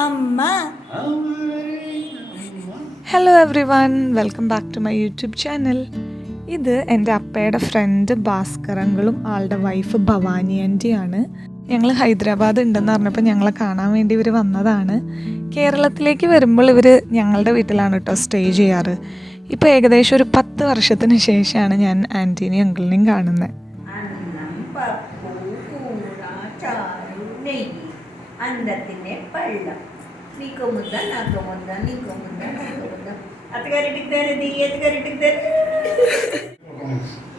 అమ్మ. Hello everyone, welcome back to my YouTube channel. ഇത് എൻ്റെ അപ്പയുടെ ഫ്രണ്ട് ഭാസ്കരങ്ങളും ആളുടെ വൈഫ് ഭവാനി ആൻറ്റിയാണ്. ഞങ്ങൾ ഹൈദരാബാദ് ഉണ്ടെന്ന് പറഞ്ഞപ്പോൾ ഞങ്ങളെ കാണാൻ വേണ്ടി ഇവർ വന്നതാണ്. കേരളത്തിലേക്ക് വരുമ്പോൾ ഇവർ ഞങ്ങളുടെ വീട്ടിലാണ് കേട്ടോ സ്റ്റേ ചെയ്യാറ്. ഇപ്പോൾ ഏകദേശം ഒരു 10 വർഷത്തിന് ശേഷമാണ് ഞാൻ ആൻറ്റീനെയും അങ്കിളിനെയും കാണുന്നത്. అందరినే పళ్ళం నీకు ముద్ద నాకు ముద్ద నీకు ముద్ద నాకు ముద్ద అత్తగారింటికి తేరేది ఎత్తగారింటికి తేరే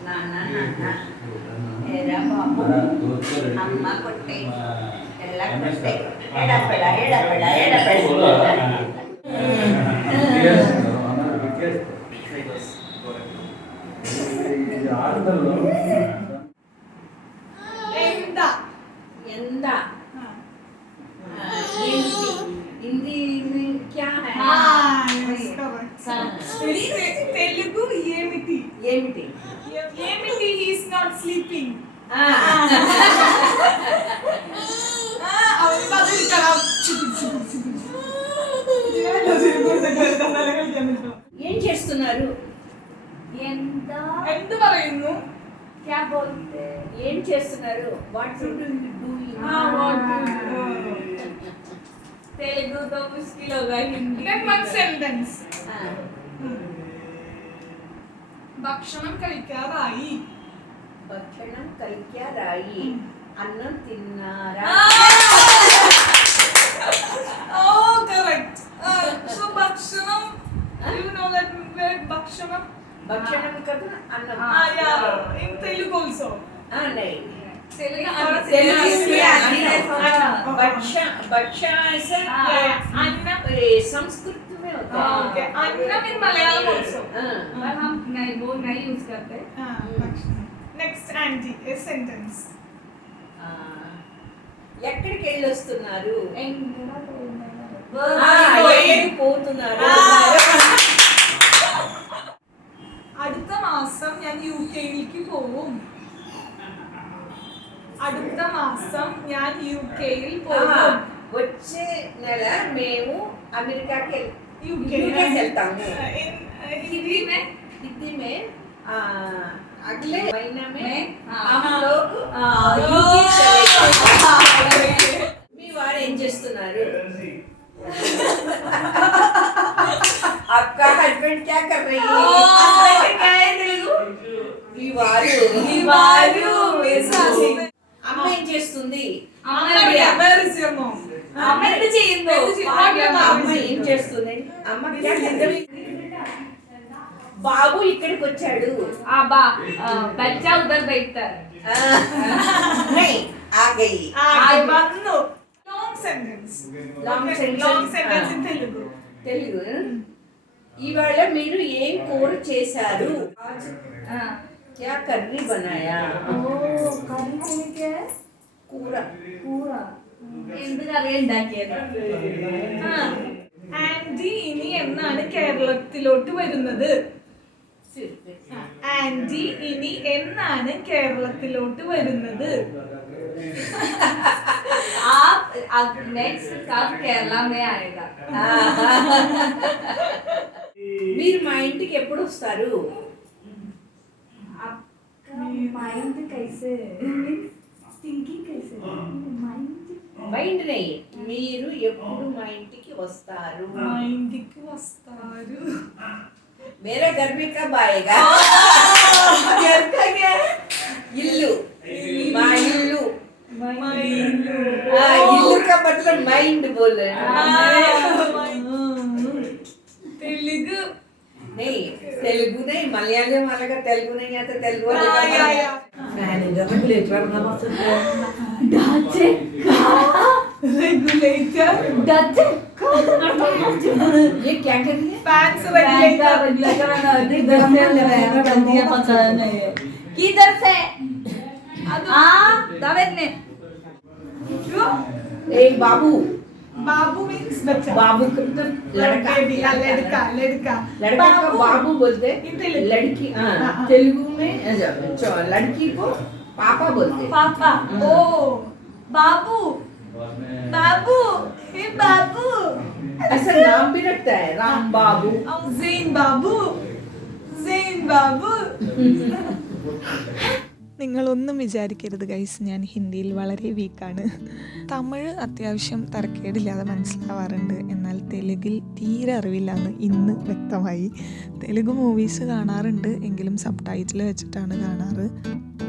నాన్న నాన్న ఏరా బాబు అమ్మ కొట్టే ఎలా కొట్టే ఎడపడ ఎడపడ ఎడపడ ఎంత हिंदी में क्या है? తెలుగు ఏమిటి ఏమిటి ఏమిటి he is not sleeping అవని బదులు కరా ఏం చేస్తున్నారు എന്ത് പറയുന്നു क्या बोलते ఏం చేస్తున్నారు what do you doing Telugu तो मुश्किल होगा हिंदी में वन सेंटेंस ഭക്ഷണം കഴിക്കാറായി ഭക്ഷണം കഴിക്കാറായി അന്നം തിന്നാറാ oh correct so ഭക്ഷണം you know that word ഭക്ഷണം భక్షణం కదా అన్నం yeah in Telugu also नहीं संस्कृत में होता है अन्नम इन मलयालम also पर हम नहीं वो नहीं यूज करते next आंटी a sentence ఎక్కడికి వెళ్ళి వస్తున్నారు పోతున్నారు അടുത്ത മാസം ഞാൻ യുകെയിലേക്ക് പോവും അടുത്ത മാസം ഞാൻ യുകെയിൽ പോകും వచ్చే నెల మేము అమెరికాకి వెళ్తాము हिंदी में अगले महीना में हम लोग మీ వారు ఏం చేస్తున్నారు आपका हस्बैंड क्या कर रही है क्या है तेलुगु మీ వారు అమ్మ ఏం చేస్తుంది అమ్మ ఏం చేస్తుంది అమ్మ బాబు ఇక్కడికి వచ్చాడు बच्चा उधर बैठता है आ गई one long sentence in Telugu Telugu ఇవాళ మీరు ఏం కూర చేశారు क्या कर्री बनाया కూర എന്ത് കറി ഉണ്ടാക്കിയത് ആന്റി ഇനി എന്നാണ് കേരളത്തിലോട്ട് വരുന്നത് ആന്റി ഇനി എന്നാണ് കേരളത്തിലോട്ട് വരുന്നത് आप नेक्स्ट कब केरला में आएगा మీరు మా ఇంటికి ఎప్పుడు వస్తారు माइंड कैसे थिंकिंग कैसे మైండ్ नहीं మీరు ఎప్పుడు మా ఇంటికి వస్తారు మా ఇంటికి వస్తారు मेरा घर में कब आएगा घर का क्या है इल्लू మా ఇల్లు इल्लू का मतलब माइंड बोल रहे हैं తెలుగు नहीं तेलुगु नहीं मलयालम वाला का तेलुगु नहीं आता तेलुगु वाला रेगुलेटर ये क्या कर रही है फैंस रेगुलेटर किधर से दावेने ए बाबू बाबू मीन्स बच्चा बाबू का मतलब लड़का लड़का लड़का को बाबू बोलते लड़की तेलुगु में लड़की को पापा बोलते पापा ओ बाबू बाबू ऐसा नाम भी रखता है राम बाबू ज़ेन बाबू ज़ेन बाबू നിങ്ങളൊന്നും വിചാരിക്കരുത് ഗൈസ്, ഞാൻ ഹിന്ദിയിൽ വളരെ വീക്കാണ്. തമിഴ് അത്യാവശ്യം തരക്കേടില്ലാതെ മനസ്സിലാവാറുണ്ട്, എന്നാൽ തെലുങ്കിൽ തീരെ അറിവില്ലാന്ന് ഇന്ന് വ്യക്തമായി. തെലുങ്ക് മൂവീസ് കാണാറുണ്ട്, എങ്കിലും സബ് ടൈറ്റിൽ വെച്ചിട്ടാണ് കാണാറ്.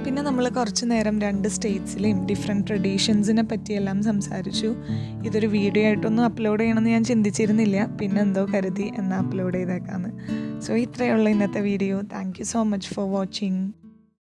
പിന്നെ നമ്മൾ കുറച്ച് നേരം 2 സ്റ്റേറ്റ്സിലെയും ഡിഫറെൻറ്റ് ട്രഡീഷൻസിനെ പറ്റിയെല്ലാം സംസാരിച്ചു. ഇതൊരു വീഡിയോ ആയിട്ടൊന്നും അപ്ലോഡ് ചെയ്യണമെന്ന് ഞാൻ ചിന്തിച്ചിരുന്നില്ല, പിന്നെ എന്തോ കരുതി എന്നാൽ അപ്ലോഡ് ചെയ്തേക്കാന്ന്. സോ ഇത്രയുള്ള ഇന്നത്തെ video. Thank you so much for watching.